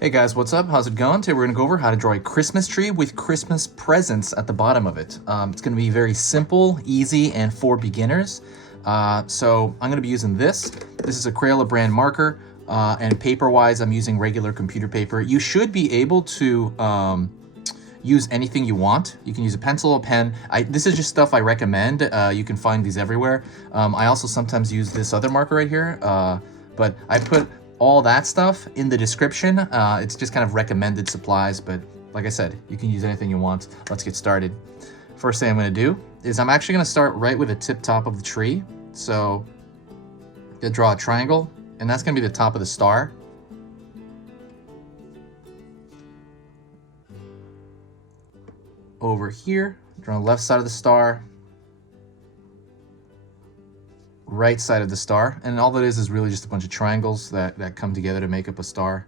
Hey guys, what's up? How's it going? Today we're going to go over how to draw a Christmas tree with Christmas presents at the bottom of it. It's going to be very simple, easy, and for beginners. So I'm going to be using this. This is a Crayola brand marker, and paper-wise, I'm using regular computer paper. You should be able to use anything you want. You can use a pencil, a pen. This is just stuff I recommend. You can find these everywhere. I also sometimes use this other marker right here, but I put all that stuff in the description. It's just kind of recommended supplies, but like I said, you can use anything you want. Let's get started. First thing I'm gonna do is I'm actually gonna start right with the tip top of the tree. So I'm gonna draw a triangle, and that's gonna be the top of the star. Over here, draw the left side of the star, right side of the star, and all that is really just a bunch of triangles that come together to make up a star.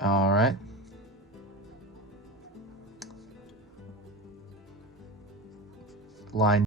All right. Line.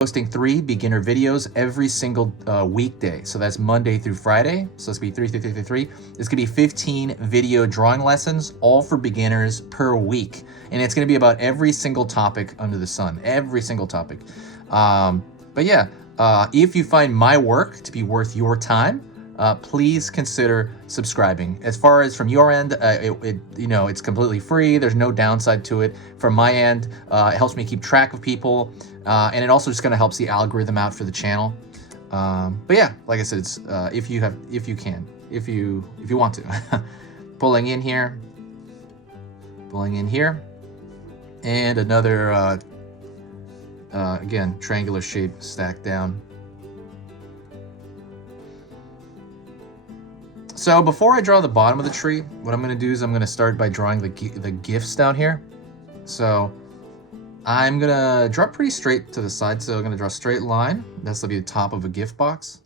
Posting 3 beginner videos every single weekday. So that's Monday through Friday. So it's gonna be 3. It's gonna be 15 video drawing lessons, all for beginners per week. And it's gonna be about every single topic under the sun, every single topic. But yeah, if you find my work to be worth your time, please consider subscribing. As far as from your end, it's completely free. There's no downside to it. From my end, it helps me keep track of people, and it also just kind of helps the algorithm out for the channel. But yeah, like I said, it's if you want to, pulling in here, and another again triangular shape stacked down. So before I draw the bottom of the tree, what I'm going to do is I'm going to start by drawing the gifts down here. So I'm going to draw pretty straight to the side. So I'm going to draw a straight line. That's going to be the top of a gift box.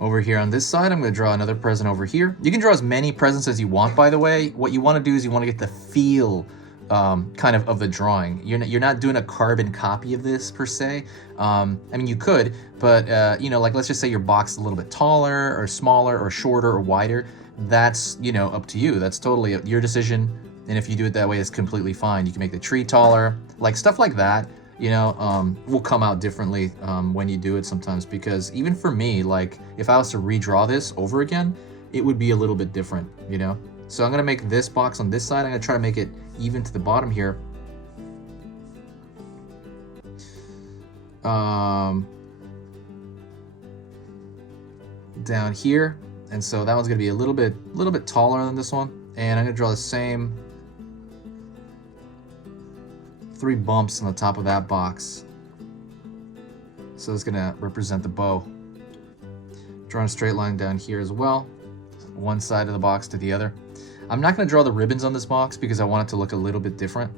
Over here on this side, I'm going to draw another present over here. You can draw as many presents as you want, by the way. What you want to do is you want to get the feel kind of the drawing. You're not doing a carbon copy of this per se. I mean, you could, but like let's just say your box is a little bit taller or smaller or shorter or wider. That's, up to you. That's totally your decision. And if you do it that way, it's completely fine. You can make the tree taller, like stuff like that. Will come out differently when you do it sometimes, because even for me, like if I was to redraw this over again, it would be a little bit different, So I'm gonna make this box on this side. I'm gonna try to make it even to the bottom here. Down here, and so that one's gonna be a little bit taller than this one, and I'm gonna draw the same 3 bumps on the top of that box. So it's gonna represent the bow. Drawing a straight line down here as well, one side of the box to the other. I'm not gonna draw the ribbons on this box because I want it to look a little bit different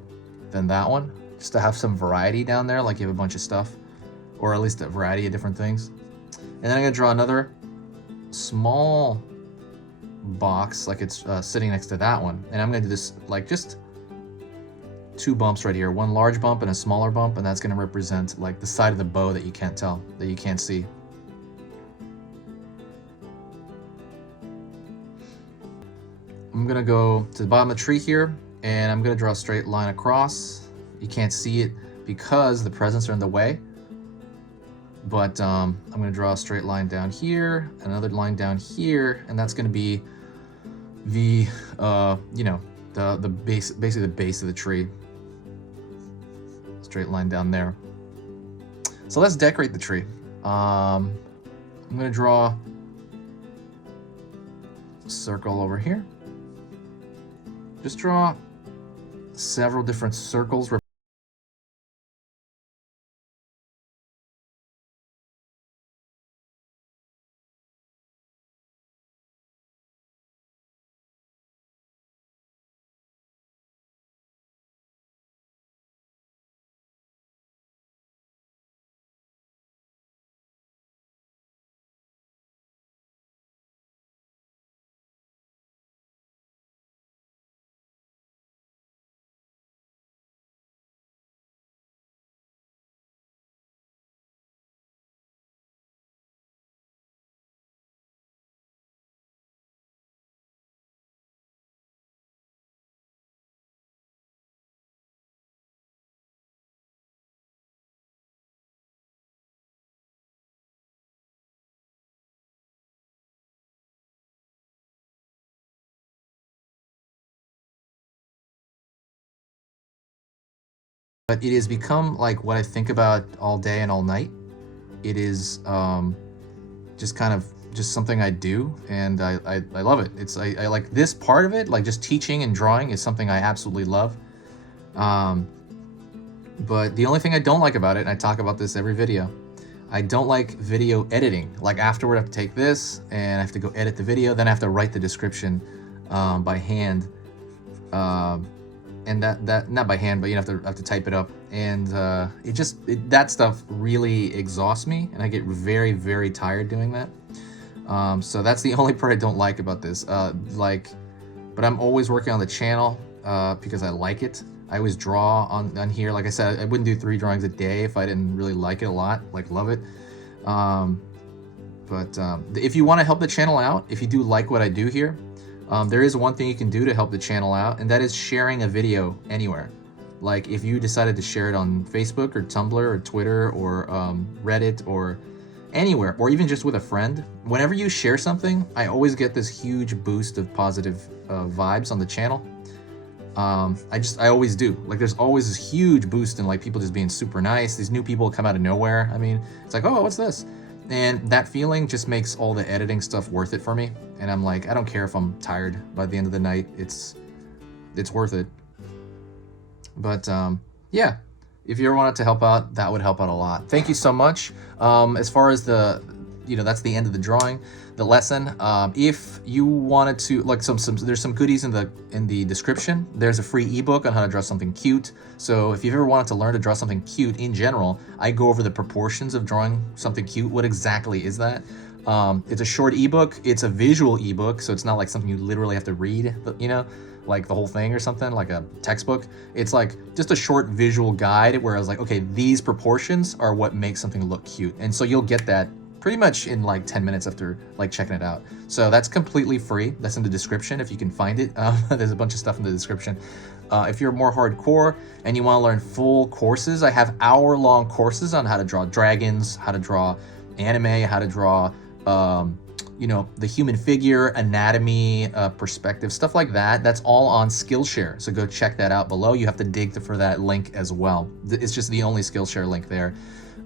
than that one, just to have some variety down there, like you have a bunch of stuff, or at least a variety of different things. And then I'm gonna draw another small box, like it's sitting next to that one, and I'm gonna do this like just 2 bumps right here, one large bump and a smaller bump, and that's gonna represent like the side of the bow that you can't tell, that you can't see. I'm gonna go to the bottom of the tree here, and I'm gonna draw a straight line across. You can't see it because the presents are in the way, but I'm gonna draw a straight line down here, another line down here, and that's gonna be the you know, the base, basically the base of the tree. Straight line down there. So let's decorate the tree. I'm gonna draw a circle over here. Just draw several different circles. But it has become like what I think about all day and all night. It is just kind of just something I do, and I love it. It's I like this part of it, like just teaching and drawing is something I absolutely love. But the only thing I don't like about it, and I talk about this every video, I don't like video editing. Like afterward, I have to take this and I have to go edit the video, then I have to write the description by hand. And that not by hand, but you have to type it up, and that stuff really exhausts me, and I get very, very tired doing that. So that's the only part I don't like about this. But I'm always working on the channel because I like it. I always draw on here. Like I said, I wouldn't do 3 drawings a day if I didn't really like it a lot, like love it. If you want to help the channel out, if you do like what I do here, there is one thing you can do to help the channel out, and that is sharing a video anywhere. Like if you decided to share it on Facebook or Tumblr or Twitter or Reddit or anywhere, or even just with a friend, whenever you share something, I always get this huge boost of positive vibes on the channel. I always do. Like there's always this huge boost in like people just being super nice. These new people come out of nowhere. I mean, it's like, oh, what's this? And that feeling just makes all the editing stuff worth it for me. And I'm like, I don't care if I'm tired by the end of the night. It's worth it. But yeah, if you ever wanted to help out, that would help out a lot. Thank you so much. As far as that's the end of the drawing, the lesson. If you wanted to, like there's some goodies in the description. There's a free ebook on how to draw something cute. So if you've ever wanted to learn to draw something cute in general, I go over the proportions of drawing something cute. What exactly is that? It's a short ebook. It's a visual ebook, so it's not like something you literally have to read, like the whole thing or something, like a textbook. It's like just a short visual guide where I was like, okay, these proportions are what makes something look cute. And so you'll get that pretty much in like 10 minutes after like checking it out. So that's completely free. That's in the description if you can find it. There's a bunch of stuff in the description. If you're more hardcore and you want to learn full courses, I have hour-long courses on how to draw dragons, how to draw anime, how to draw you know, the human figure, anatomy, perspective, stuff like that. That's all on Skillshare. So go check that out below. You have to dig for that link as well. It's just the only Skillshare link there.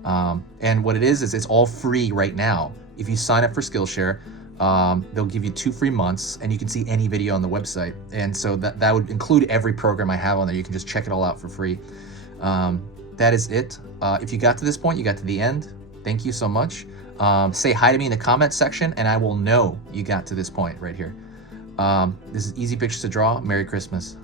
And what it is it's all free right now. If you sign up for Skillshare, they'll give you 2 free months, and you can see any video on the website. And so that would include every program I have on there. You can just check it all out for free. That is it. If you got to this point, you got to the end, thank you so much. Say hi to me in the comment section, and I will know you got to this point right here. This is Easy Pictures to Draw. Merry Christmas.